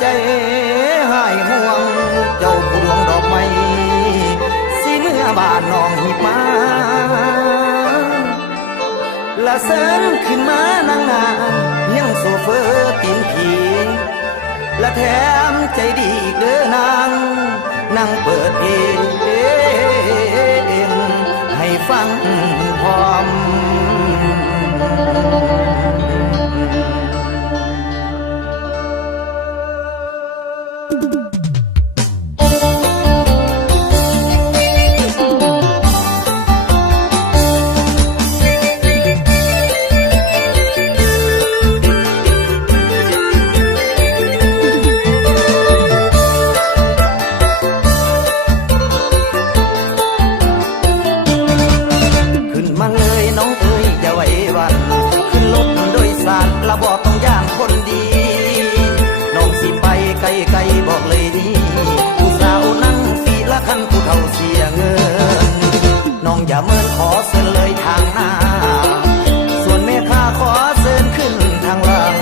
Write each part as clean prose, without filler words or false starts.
ใจหายห่วงเจ้าผู้ดวงดอกไม้สีเมื่อบานน้องหิบมาละเสินขึ้นมานั่งนานยังโซเฟอร์ตีนผีละแถมใจดีอีกเด้อนางนั่งเปิดเพลงให้ฟังพร้อมละบอกต้องย่างคนดีน้องสิไปไกลๆบอกเลยดีผู้สาวนั่งสีละคันผู้เฒ่าเสียเงินน้องอย่าเมินขอเสินเลยทางหน้าส่วนแม่ข้าขอเสินขึ้นทางหลัง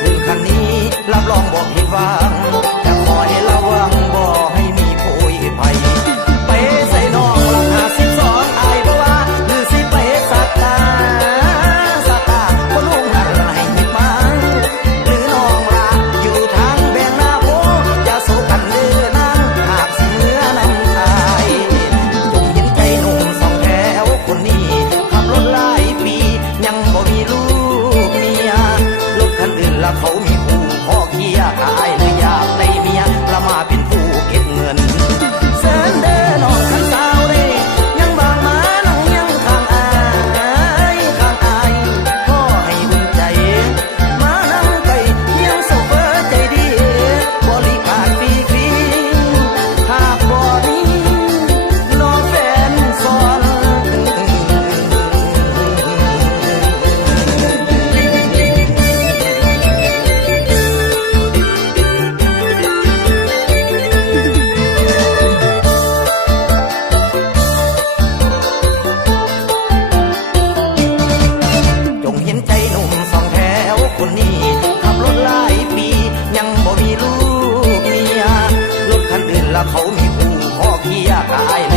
ขึ้นคันนี้รับรองบอกผิดหวังจะคอยระวังบ่ให้มีโผยภัยไปใส่น้องหลัง52อายบ่ว่าหรือสิไปสักตาเขามีผู้พ่อเคียกายหรืออยากได้เมียละมาเป็นผู้เก็บเงินเสินเด้อน้องขันสาวเด้ยังบางมาน้องยังข้างอายพ่อให้อุ่นใจมานั่งไก่ยังโซเฟอร์ใจดีบริการฟรีหากบ่นี้น้องแฟนสอนคนนี้ขับรถหลายปียังบ่มีลูกเมียรถคันอื่นละเขามีผู้พ่อเคียกาย